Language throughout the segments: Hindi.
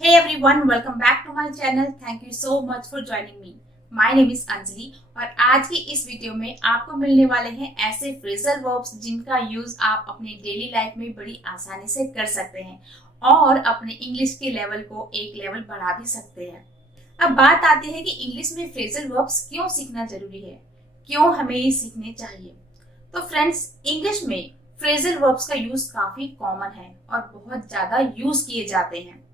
Hey everyone, welcome back to my channel. Thank you so much for joining me. My name is Anjali और आज की इस वीडियो में आपको मिलने वाले हैं ऐसे फ्रेजल वर्ब्स जिनका यूज आप अपने डेली लाइफ में बड़ी आसानी से कर सकते हैं और अपने इंग्लिश के लेवल को एक लेवल बढ़ा भी सकते हैं। अब बात आती है कि इंग्लिश में फ्रेजल वर्ब्स क्यों सीखना जरूरी है, क्यों हमें ये सीखने चाहिए। तो फ्रेंड्स, इंग्लिश में फ्रेजल वर्ब्स का यूज काफी कॉमन है और बहुत ज्यादा यूज किए जाते हैं।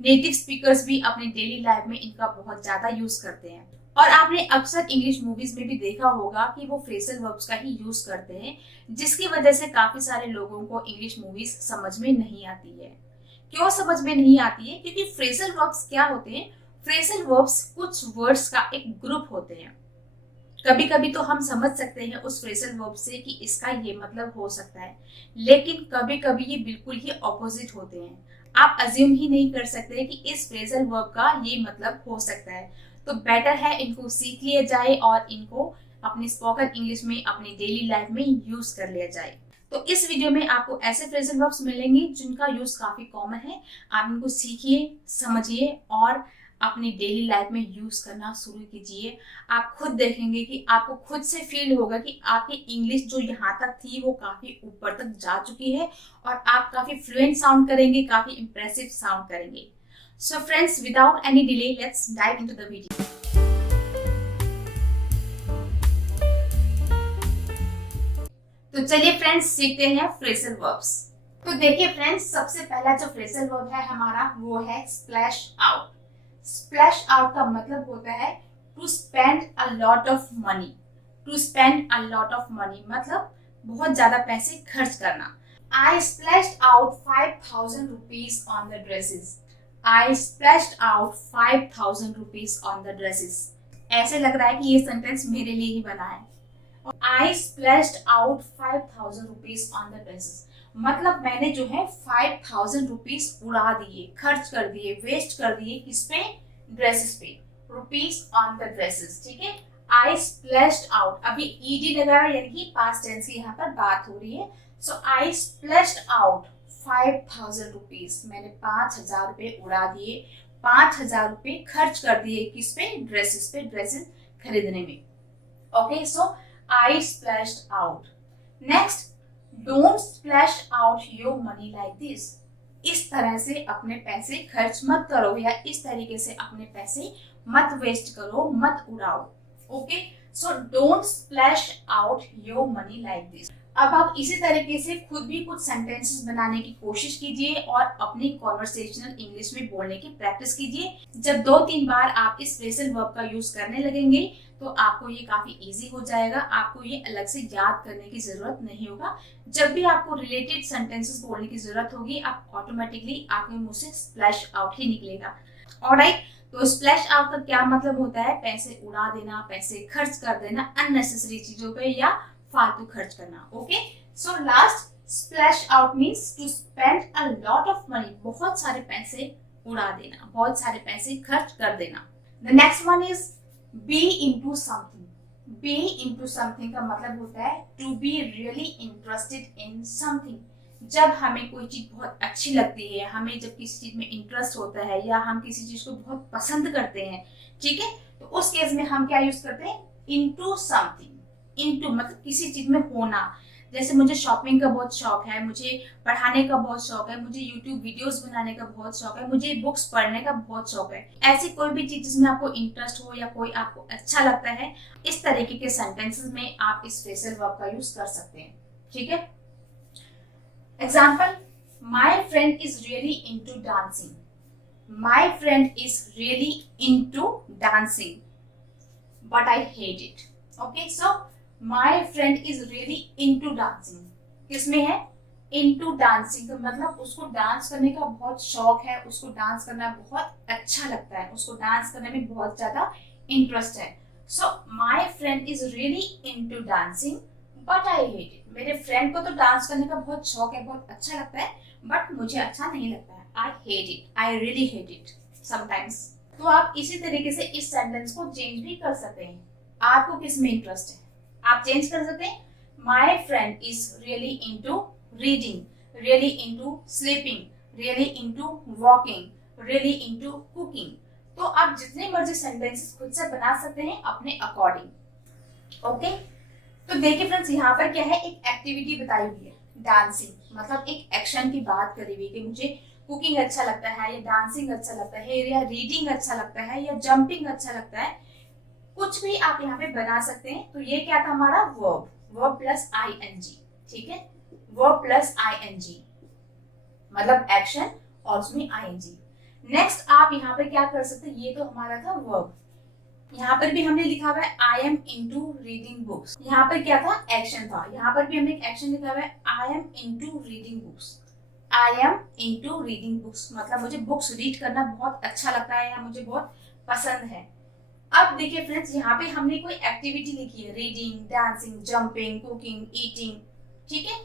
नेटिव स्पीकर्स भी अपनी डेली लाइफ में इनका बहुत ज्यादा यूज करते हैं और आपने अक्सर इंग्लिश मूवीज में भी देखा होगा कि वो फ्रेजल वर्ब्स का ही यूज करते हैं, जिसकी वजह से काफी सारे लोगों को इंग्लिश मूवीज समझ में नहीं आती है। क्यों समझ में नहीं आती है? क्योंकि फ्रेजल वर्ब्स क्या होते हैं? फ्रेजल वर्ब्स कुछ वर्ड्स का एक ग्रुप होते हैं। कभी कभी तो हम समझ सकते हैं उस फ्रेजल वर्ब से कि इसका ये मतलब हो सकता है, लेकिन कभी कभी ये बिल्कुल ही ऑपोजिट होते हैं। आप अज्यूम ही नहीं कर सकते कि इस फ्रेजल वर्ब का ये मतलब हो सकता है। तो बेटर है इनको सीख लिया जाए और इनको अपनी स्पोकन इंग्लिश में अपनी डेली लाइफ में यूज कर लिया जाए। तो इस वीडियो में आपको ऐसे फ्रेजल वर्ब्स मिलेंगे जिनका यूज काफी कॉमन है। आप इनको सीखिए, समझिए और अपनी डेली लाइफ में यूज करना शुरू कीजिए। आप खुद देखेंगे कि आपको खुद से फील होगा कि आपकी इंग्लिश जो यहाँ तक थी वो काफी ऊपर तक जा चुकी है और आप काफी फ्लुएंट साउंड करेंगे, काफी इंप्रेसिव साउंड करेंगे। So friends, without any delay let's dive into the video. तो चलिए फ्रेंड्स, सीखते हैं फ्रेजल वर्ब्स। तो देखिए फ्रेंड्स, सबसे पहला जो फ्रेजल वर्ब है हमारा वो है स्प्लैश आउट। स्प्लैश आउट का मतलब होता है to spend a lot of money. To spend a lot of money मतलब बहुत ज्यादा पैसे खर्च करना। I splashed out 5,000 rupees on the dresses. I splashed out 5,000 rupees on the dresses. ऐसे लग रहा है कि ये सेंटेंस मेरे लिए ही बना है। I splashed out 5,000 rupees on the dresses. मतलब मैंने जो है 5,000 रुपीज उड़ा दिए, खर्च कर दिए, वेस्ट कर दिए। किस पे? ड्रेसेस पे। रुपीज ऑन द ड्रेसेस, ठीक है। आई स्प्लैश्ड आउट, अभी ईडी लगा है यानी कि पास्ट टेंस की यहाँ पर बात हो रही है। सो आई स्प्लैश्ड आउट 5,000 रुपीज, मैंने 5,000 रुपए उड़ा दिए, 5,000 रुपए खर्च कर दिए। किस पे? ड्रेसेस पे, ड्रेसेस खरीदने में। Okay, so I splashed out. Next, don't splash out your money like this. इस तरह से अपने पैसे खर्च मत करो या इस तरीके से अपने पैसे मत वेस्ट करो, मत उड़ाओ। Okay, so don't splash out your money like this. अब आप इसी तरीके से खुद भी कुछ सेंटेंसेस बनाने की कोशिश कीजिए और अपनी कॉन्वर्सेशनल इंग्लिश में बोलने की प्रैक्टिस कीजिए। जब 2-3 बार आप इस फ्रेजल वर्ब का यूज करने लगेंगे तो आपको ये काफी इजी हो जाएगा। आपको ये अलग से याद करने की जरूरत नहीं होगा। जब भी आपको रिलेटेड सेंटेंसेस बोलने की जरूरत होगी, आप ऑटोमेटिकली आपके मुंह से स्प्लैश आउट ही निकलेगा। ऑलराइट, तो स्प्लैश आउट का क्या मतलब होता है? पैसे उड़ा देना, पैसे खर्च कर देना अननेसेसरी चीजों पे या फालतू खर्च करना। Okay, so last, splash out means to spend a lot of money, बहुत सारे पैसे उड़ा देना, बहुत सारे पैसे खर्च कर देना। The next one is be into something. Be into something का मतलब होता है to be really interested in something. जब हमें कोई चीज बहुत अच्छी लगती है, हमें जब किसी चीज में इंटरेस्ट होता है या हम किसी चीज को बहुत पसंद करते हैं, ठीक है, तो उस केस में हम क्या यूज करते हैं? Into something. इनटू मतलब किसी चीज में होना। जैसे मुझे शॉपिंग का बहुत शौक है, मुझे पढ़ाने का बहुत शौक है, मुझे यूट्यूब वीडियोस बनाने का बहुत शौक है, मुझे बुक्स पढ़ने का बहुत शौक है। ऐसी कोई भी चीज जिसमें आपको इंटरेस्ट हो या कोई आपको अच्छा लगता है, इस तरीके के सेंटेंसेस में आप इस फ्रेजल वर्ब का यूज कर सकते हैं, ठीक है। Example, my friend is really into dancing. My friend is really into dancing but I hate it. Okay, so my friend is really into dancing किसमें है? इनटू डांसिंग का मतलब उसको डांस करने का बहुत शौक है, उसको डांस करना बहुत अच्छा लगता है, उसको डांस करने में बहुत ज्यादा इंटरेस्ट है। So my friend is really into dancing but I hate it. मेरे फ्रेंड को तो डांस करने का बहुत शौक है, बहुत अच्छा लगता है, बट मुझे अच्छा नहीं लगता है। आई hate it, I really hate it sometimes. तो आप इसी तरीके से इस सेंटेंस को चेंज भी कर सकते हैं। आपको किस में इंटरेस्ट है, आप चेंज कर सकते हैं। माई friend is really into reading, really into sleeping, really into walking, really into cooking. तो आप जितने मर्जी सेंटेंसेस खुद से बना सकते हैं अपने अकॉर्डिंग। ओके, तो देखिए फ्रेंड्स, यहाँ पर क्या है, एक एक्टिविटी बताई हुई है, डांसिंग, मतलब एक एक्शन की बात करी हुई कि मुझे कुकिंग अच्छा लगता है, या डांसिंग अच्छा लगता है, या रीडिंग अच्छा लगता है, या जंपिंग अच्छा लगता है, कुछ भी आप यहाँ पे बना सकते हैं। तो ये क्या था हमारा वर्ब, वर्ब प्लस आईएनजी, ठीक है, वर्ब प्लस आईएनजी मतलब एक्शन और उसमें आईएनजी। नेक्स्ट आप यहाँ पे क्या कर सकते हैं, ये तो हमारा था वर्ब, यहाँ पर भी हमने लिखा हुआ है आई एम इनटू रीडिंग बुक्स, यहाँ पर क्या था, एक्शन था, यहाँ पर भी हमने एक एक्शन लिखा हुआ है आई am into reading books, I am into reading books मतलब मुझे बुक्स रीड करना बहुत अच्छा लगता है या मुझे बहुत पसंद है। अब देखिए फ्रेंड्स, यहाँ पे हमने कोई एक्टिविटी लिखी है, reading, dancing, jumping, cooking, eating, ठीक है।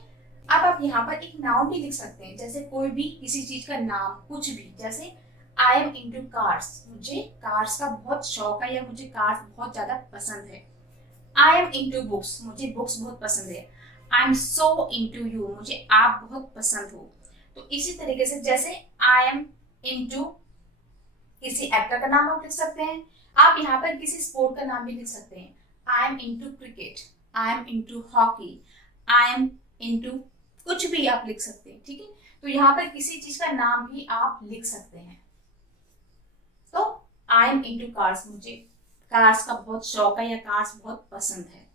अब आप यहाँ पर एक नाउन भी लिख सकते हैं, जैसे कोई भी किसी चीज का नाम, कुछ भी, जैसे आई एम इनटू कार्स, मुझे कार्स का बहुत शौक है या मुझे कार्स बहुत ज्यादा पसंद है। आई एम इनटू बुक्स, मुझे बुक्स बहुत पसंद है। I am so into you, मुझे आप बहुत पसंद हो। तो इसी तरीके से जैसे आई एम इनटू किसी एक्टर का नाम आप लिख सकते हैं, आप यहाँ पर किसी स्पोर्ट का नाम भी लिख सकते हैं, आई am into cricket, I am into hockey, I am into कुछ भी आप लिख सकते हैं, ठीक है। तो यहाँ पर किसी चीज का नाम भी आप लिख सकते हैं। तो आई एम इनटू कार्स, मुझे कार्स का बहुत शौक है या कार्स बहुत पसंद है।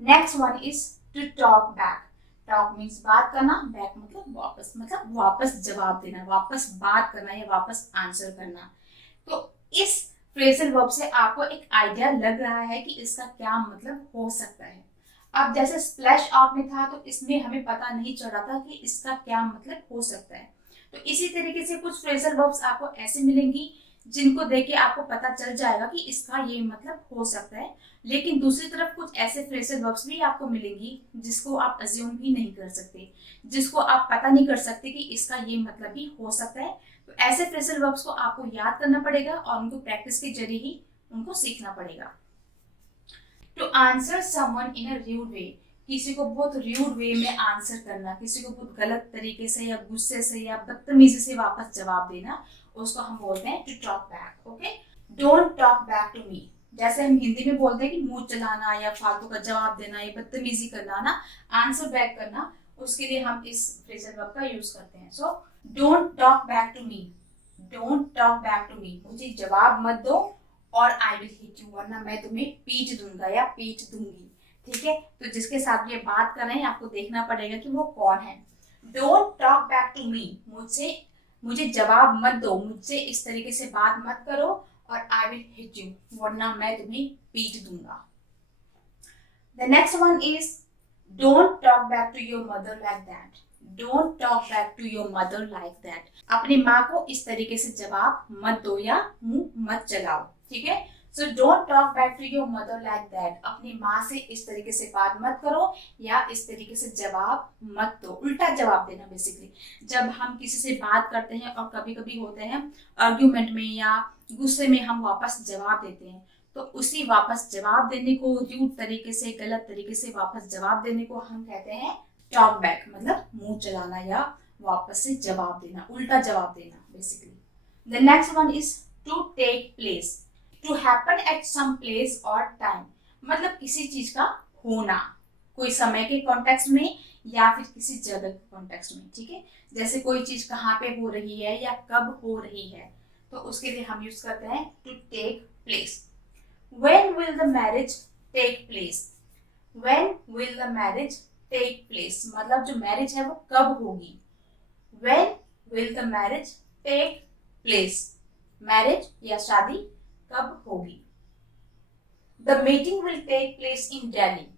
Next one is to talk back, talk means बात करना, बैक मतलब वापस जवाब देना, वापस बात करना या वापस आंसर करना। तो इस फ्रेजल वर्ब से आपको एक आइडिया लग रहा है कि इसका क्या मतलब हो सकता है। अब जैसे स्प्लैश आउट में था तो इसमें हमें पता नहीं चल रहा था कि इसका क्या मतलब हो सकता है। तो इसी तरीके से कुछ फ्रेजल वर्ब्स आपको ऐसे मिलेंगी जिनको देख के आपको पता चल जाएगा कि इसका ये मतलब हो सकता है। लेकिन दूसरी तरफ कुछ ऐसे फ्रेजल वर्ब्स भी आपको मिलेंगी जिसको आप अज्यूम भी नहीं कर सकते, जिसको आप पता नहीं कर सकते कि इसका ये मतलब भी हो सकता है। तो ऐसे फ्रेजल वर्ब्स को आपको याद करना पड़ेगा और उनको प्रैक्टिस के जरिए ही उनको सीखना पड़ेगा। To answer someone in a rude way, किसी को बहुत रूड वे में आंसर करना, किसी को बहुत गलत तरीके से या गुस्से से या बदतमीजी से वापस जवाब देना, उसको हम बोलते हैं to talk back. Okay, don't talk back to me, जैसे हम हिंदी में बोलते हैं कि मुंह चलाना या फालतू का जवाब देना या बदतमीजी करना ना, आंसर बैक करना, उसके लिए हम इस फ्रेजल वर्ब का यूज करते हैं। So don't talk back to me, don't talk back to me, मुझे जवाब मत दो और आई विल हिट यू, वरना मैं तुम्हें पीट दूंगा या पीट दूंगी, ठीक है। तो जिसके साथ ये बात कर रहे हैं आपको देखना पड़ेगा कि वो कौन है। Don't talk back to me, मुझे जवाब मत दो, मुझसे इस तरीके से बात मत करो, और आई विल हिट यू, वरना मैं तुम्हें पीट दूंगा। The next one is don't talk back to your mother like that, don't talk back to your mother like that, अपनी माँ को इस तरीके से जवाब मत दो या मुंह मत चलाओ, ठीक है। So don't talk back to your mother like that, अपनी माँ से इस तरीके से बात मत करो या इस तरीके से जवाब मत दो, उल्टा जवाब देना। बेसिकली जब हम किसी से बात करते हैं और कभी कभी होते हैं आर्ग्यूमेंट में या गुस्से में हम वापस जवाब देते हैं, तो उसी वापस जवाब देने को, रूड तरीके से, गलत तरीके से वापस जवाब देने को हम कहते हैं टॉक बैक, मतलब मुंह चलाना या वापस से जवाब देना, उल्टा जवाब देना basically. The next one is to take place, to happen at some place और टाइम, मतलब किसी चीज का होना, कोई समय के कॉन्टेक्स्ट में या फिर किसी जगह के कॉन्टेक्स्ट में, ठीक है। जैसे कोई चीज कहाँ पे हो रही है या कब हो रही है, तो उसके लिए हम यूज करते हैं to take place. When will the marriage take place? When will the marriage take place? मतलब जो मैरिज है वो कब होगी। When will the marriage take place? Marriage या शादी कब होगी। The meeting will take place in Delhi.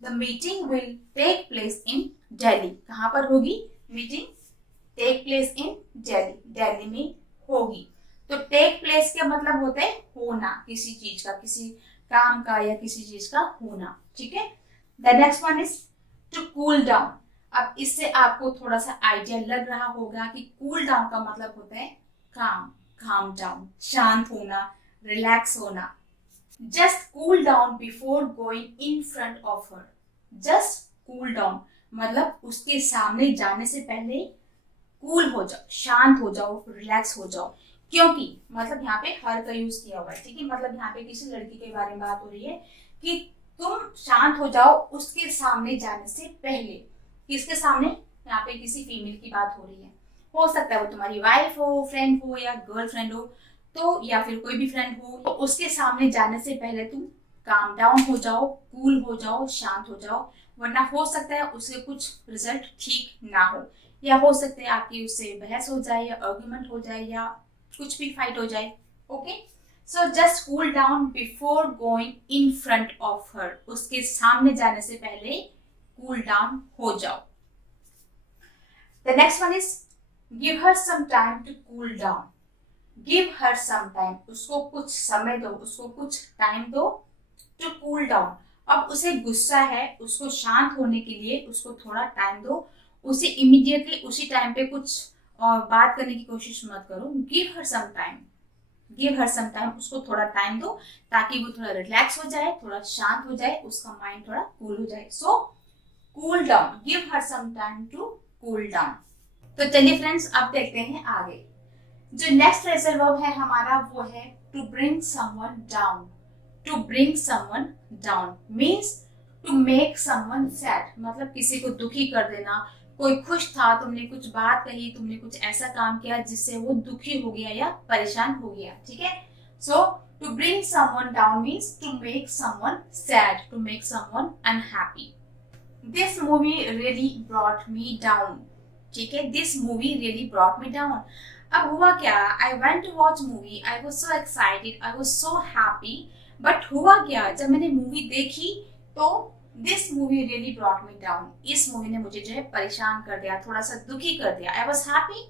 The meeting will take place in Delhi. कहाँ पर होगी meeting? Take place in Delhi. Delhi में होगी। तो टेक प्लेस का मतलब होता है होना, किसी चीज का, किसी काम का या किसी चीज का होना, ठीक है। The next one is to cool down. अब इससे आपको थोड़ा सा आइडिया लग रहा होगा कि कूल डाउन का मतलब होता है काम डाउन, शांत होना, रिलैक्स होना। Just cool down before going in front of her, just cool down मतलब उसके सामने जाने से पहले कूल हो जाओ, शांत हो जाओ, रिलैक्स हो जाओ। क्योंकि मतलब यहाँ पे हर का यूज किया हुआ है, ठीक है। मतलब यहाँ पे किसी लड़की के बारे में बात हो रही है कि तुम शांत हो जाओ उसके सामने जाने से पहले। किसके सामने? यहाँ पे किसी फीमेल की बात हो रही है। हो सकता है वो तुम्हारी वाइफ हो, फ्रेंड हो या गर्लफ्रेंड हो, तो या फिर कोई भी फ्रेंड हो, तो उसके सामने जाने से पहले तुम काम डाउन हो जाओ, कूल हो जाओ, शांत हो जाओ, वरना हो सकता है उसके कुछ रिजल्ट ठीक ना हो, या हो सकता है आपकी उससे बहस हो जाए या आर्गुमेंट हो जाए या कुछ भी फाइट हो जाए। Okay, so just cool down before going in front of her. उसके सामने जाने से पहले कूल डाउन हो जाओ। The next one is give her some time to cool down. Give her some time, उसको कुछ समय दो, उसको कुछ टाइम दो टू कूल डाउन। अब उसे गुस्सा है, उसको शांत होने के लिए उसको थोड़ा टाइम दो। उसे इमीडिएटली उसी टाइम पे कुछ बात करने की कोशिश मत करो। Give her some time, give her some time, उसको थोड़ा टाइम दो ताकि वो थोड़ा रिलैक्स हो जाए, थोड़ा शांत हो जाए, उसका माइंड थोड़ा कूल हो जाए। So cool down, give her some time to cool down. तो चलिए फ्रेंड्स, अब देखते हैं आगे। जो नेक्स्ट फ्रेजल वर्ब है हमारा वो है to bring someone down. To bring someone down means to make someone sad, मतलब किसी को दुखी कर देना। कोई खुश था, तुमने कुछ बात कही, तुमने कुछ ऐसा काम किया जिससे वो दुखी हो गया या परेशान हो गया, ठीक है। So to bring someone down means to make someone sad, to make someone unhappy. This movie really brought me down, ठीक है। This movie really brought me down. अब हुआ क्या? I went to watch movie, I was so excited, I was so happy, but हुआ क्या? जब मैंने मूवी देखी तो this movie really brought me down, इस मूवी ने मुझे जो है परेशान कर दिया, थोड़ा सा दुखी कर दिया। I was happy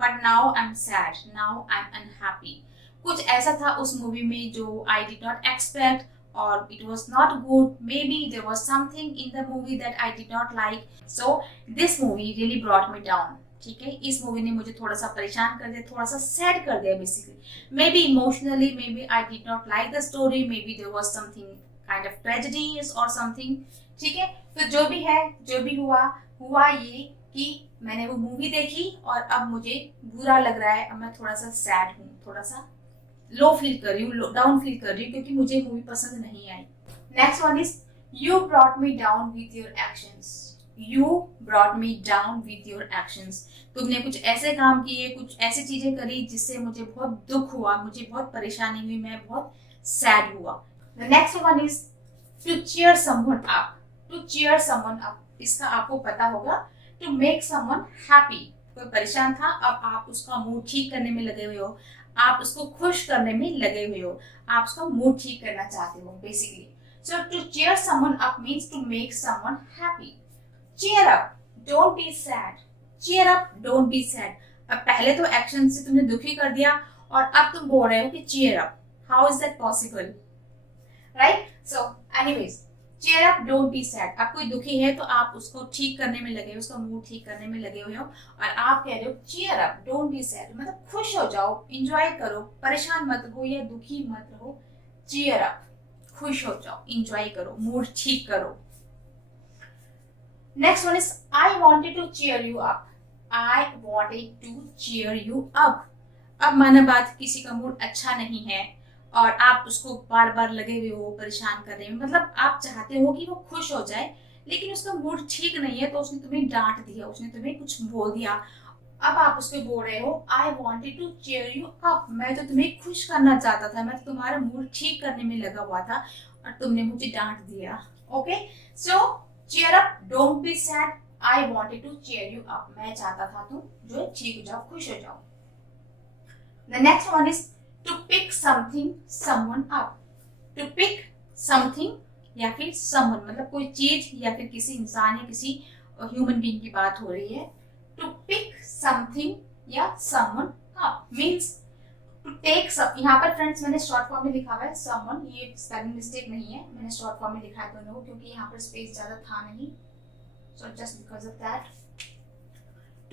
but now I am sad, now I am unhappy. कुछ ऐसा था उस मूवी में जो आई did not expect, or it was not good, maybe there was something in the movie that I did not like, so this movie really brought me down, ठीक है। इस मूवी ने मुझे थोड़ा सा परेशान कर दिया, थोड़ा सा सैड कर दिया basically. Maybe emotionally, maybe I did not like the story, maybe there was something kind of tragedies और समथिंग, ठीक है। तो जो भी है, जो भी हुआ ये कि मैंने वो मूवी देखी और अब मुझे बुरा लग रहा है, अब मैं थोड़ा सा सैड हूँ, थोड़ा सा लो फील कर रही हूँ, डाउन फील कर रही हूँ, क्योंकि मुझे मूवी पसंद नहीं आई। Next one is you brought me down with your actions. You brought me down with your actions, तुमने कुछ ऐसे काम किए, कुछ ऐसी चीजें करी जिससे मुझे बहुत दुख हुआ, मुझे बहुत परेशानी हुई, मैं बहुत सैड हुआ। The next one is to cheer someone up. To cheer someone up, इसका आपको पता होगा, टू मेक समवन हैप्पी। कोई परेशान था, अब आप उसका मूड ठीक करने में लगे हुए हो, आप उसको खुश करने में लगे हुए हो, आप उसका मूड ठीक करना चाहते हो basically. So to cheer someone up means to make someone happy. Cheer up, don't be sad. Cheer up, don't be sad. अब पहले तो एक्शन से तुमने दुखी कर दिया और अब तुम बोल रहे हो कि cheer up, how is that possible, right. So anyways, cheer up, don't be sad. अब कोई दुखी है तो आप उसको ठीक करने में लगे हो, उसका मूड ठीक करने में लगे हुए हो, और आप कह रहे हो cheer up, don't be sad, मतलब खुश हो जाओ, एंजॉय करो, परेशान मत रहो या दुखी मत रहो। चीयर अप, खुश हो जाओ, एंजॉय करो, मूड ठीक करो। Next one is I wanted to cheer you up. I wanted to cheer you up. अब माना बात किसी का मूड अच्छा नहीं है और आप उसको बार बार लगे हुए हो, परेशान कर रहे हो, मतलब आप चाहते हो कि वो खुश हो जाए लेकिन उसका मूड ठीक नहीं है, तो उसने तुम्हें डांट दिया, उसने तुम्हें कुछ बोल दिया। अब आप उसको बोल रहे हो I wanted to cheer you up, मैं तो तुम्हें खुश करना चाहता था, मैं तो तुम्हारा मूड ठीक करने में लगा हुआ था और तुमने मुझे डांट दिया। Okay, so cheer up, don't be sad, I wanted to cheer you up, मैं चाहता था तुम जो ठीक हो जाओ, खुश हो जाओ। The next one is to pick something someone up. To pick something या फिर समवन, मतलब कोई चीज या फिर किसी इंसान या किसी ह्यूमन बीइंग की बात हो रही है। टू पिक समथिंग या someone up means to take सब। यहाँ पर फ्रेंड्स मैंने शॉर्ट फॉर्म में लिखा हुआ है समवन, ये स्पेलिंग मिस्टेक नहीं है, मैंने शॉर्ट फॉर्म में लिखा है दोनों को क्योंकि यहाँ पर स्पेस ज्यादा था नहीं, so just because of that.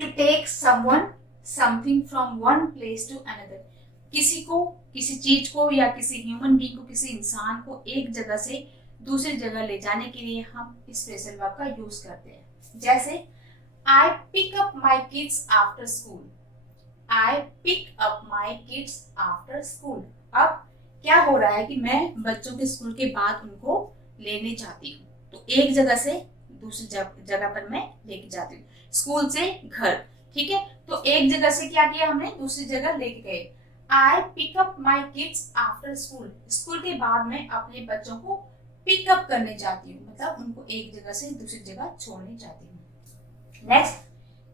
To take someone something from one place to another, किसी को, किसी चीज को या किसी ह्यूमन बीइंग को, किसी इंसान को एक जगह से दूसरी जगह ले जाने के लिए हम इस फ्रेजल वर्ब का यूज करते हैं। जैसे I pick up my kids after school. I pick up my kids after school. अब क्या हो रहा है कि मैं बच्चों के स्कूल के बाद उनको लेने जाती हूँ, तो एक जगह से दूसरी जगह पर मैं लेके जाती हूँ, स्कूल से घर, ठीक है। तो एक जगह से क्या किया हमने, दूसरी जगह लेके गए। I pick up my kids after school. School के बाद मैं अपने बच्चों को पिकअप करने जाती हूँ, मतलब उनको एक जगह से दूसरी जगह छोड़ने जाती हूँ। Next,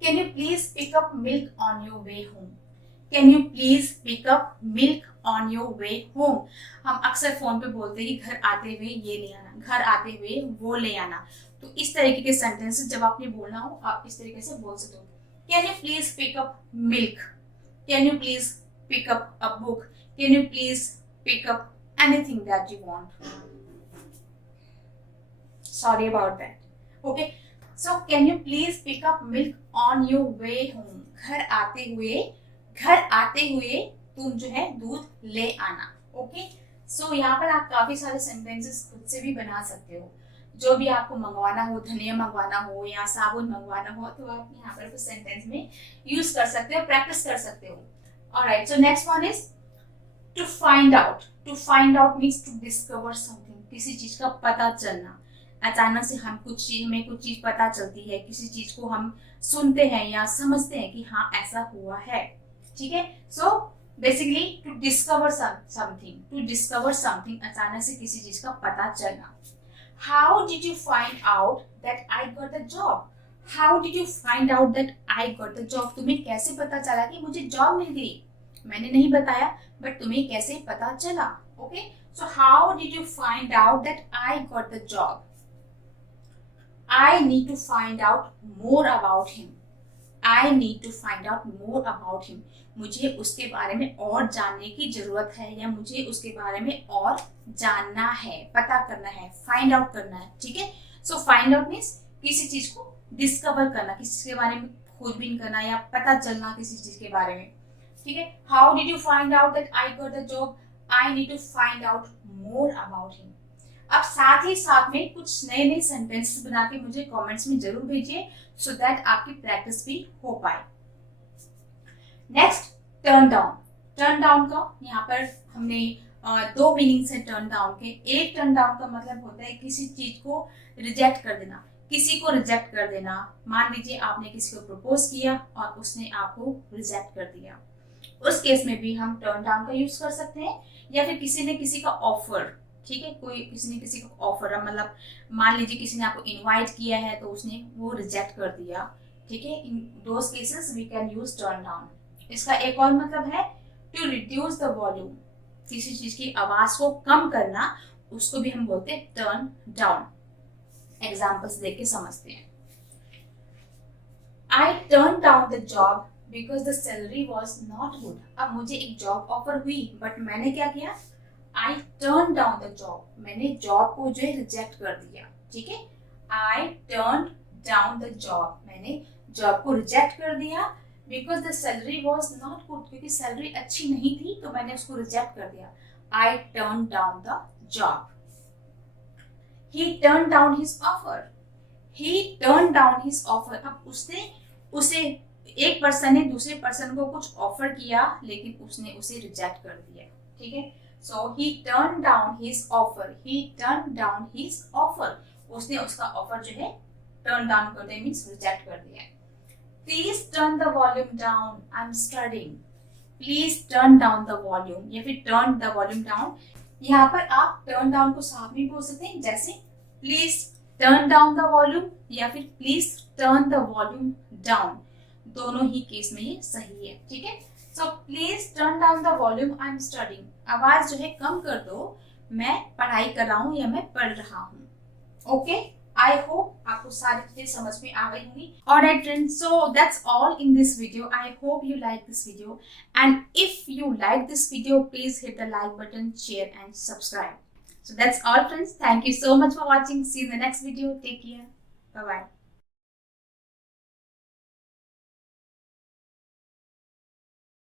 can you please pick up milk on your way home. Can you please pick up milk on your way home. हम अक्सर फोन पे बोलते हैं कि घर आते हुए ये ले आना, घर आते हुए वो ले आना। तो इस तरीके के सेंटेंसेस जब आपने बोलना हो, आप इस तरीके से बोल सकते हो। Can you please pick up milk, can you please pick up a book, can you please pick up anything that you want. Sorry about that. Okay, so can you please pick up milk on your way home. घर आते हुए तुम जो है दूध ले आना। ओके, सो यहाँ पर आप काफी सारे सेंटेंसेस खुद से भी बना सकते हो। जो भी आपको मंगवाना हो, धनिया मंगवाना हो या साबुन मंगवाना हो, तो आप यहाँ पर कुछ सेंटेंस में यूज कर सकते हो, प्रैक्टिस कर सकते हो। Alright, so next one is to find out. To find out means to discover something. किसी चीज का पता चलना। अचानक से हमें कुछ चीज पता चलती है, किसी चीज को हम सुनते हैं या समझते हैं कि हाँ ऐसा हुआ है, ठीक है। So basically to discover something. To discover something, अचानक से किसी चीज का पता चलना। How did you find out that I got the job? How did you find out that I got the job? तुम्हें कैसे पता चला कि मुझे जॉब मिल गई? मैंने नहीं बताया, बट तुम्हें कैसे पता चला? Okay, so how did you find out that I got the job? I need to find out more about him. I need to find out more about him. मुझे उसके बारे में और जानने की जरूरत है या मुझे उसके बारे में और जानना है, पता करना है, फाइंड आउट करना है, ठीक है। सो फाइंड आउट मीन्स किसी चीज को डिस्कवर करना, किसी चीज के बारे में खोजबीन करना या पता चलना किसी चीज के बारे में, ठीक है। How did you find out that I got the job? I need to find out more about him. अब साथ ही साथ में कुछ नए नए सेंटेंसेस बना के मुझे कमेंट्स में जरूर भेजिए, सो दैट आपकी प्रैक्टिस भी हो पाए। Next, turn down. Turn down का यहाँ पर हमने दो मीनिंग्स है टर्न डाउन के। एक, टर्न डाउन का मतलब होता है किसी चीज को रिजेक्ट कर देना, किसी को रिजेक्ट कर देना। मान लीजिए आपने किसी को प्रपोज किया और उसने आपको रिजेक्ट कर दिया, उस केस में भी हम टर्न डाउन का यूज कर सकते हैं। या फिर किसी ने किसी का ऑफर, ठीक है, किसी ने किसी को ऑफर, मतलब मान लीजिए किसी ने आपको इनवाइट किया है तो उसने वो रिजेक्ट कर दिया, ठीक है। In those cases we can use turn down. इसका एक और मतलब है टू रिड्यूस द वॉल्यूम, किसी चीज की आवाज को कम करना, उसको भी हम बोलते हैं टर्न डाउन। एग्जाम्पल्स देख के समझते हैं। I turned down the job because the salary was not good. अब मुझे एक जॉब ऑफर हुई, बट मैंने क्या किया? I turned down the job. मैंने जॉब को जो है रिजेक्ट कर दिया, ठीक है। I turned down the job. मैंने जॉब को रिजेक्ट कर दिया because the salary was not good. क्योंकि सैलरी अच्छी नहीं थी तो मैंने उसको रिजेक्ट कर दिया। I turned down the job. He turned down his offer. He turned down his offer. अब उसे एक पर्सन ने दूसरे पर्सन को कुछ ऑफर किया लेकिन उसने उसे रिजेक्ट कर दिया, ठीक है। So he turned down his offer. He turned down his offer. उसने उसका ऑफर जो है turn down कर दिया, मीन्स रिजेक्ट कर दिया। Please turn the volume down. I'm studying. Please turn down the volume या फिर turn the volume down। यहाँ पर आप टर्न डाउन को साथ में बोल सकते हैं, जैसे please turn down the volume या फिर please turn the volume down. दोनों ही केस में ये सही है, ठीक है। So please turn down the volume, I am studying. आवाज जो है कम कर दो, मैं पढ़ाई कर रहा हूँ या मैं पढ़ रहा हूँ। ओके, I hope आपको सारी चीजें समझ में आ गई होंगी। Alright friends, so that's all in this video. I hope you like this video, and if you like this video, please hit the like button, share and subscribe. So that's all friends. Thank you so much for watching. See you in the next video. Take care. Bye bye.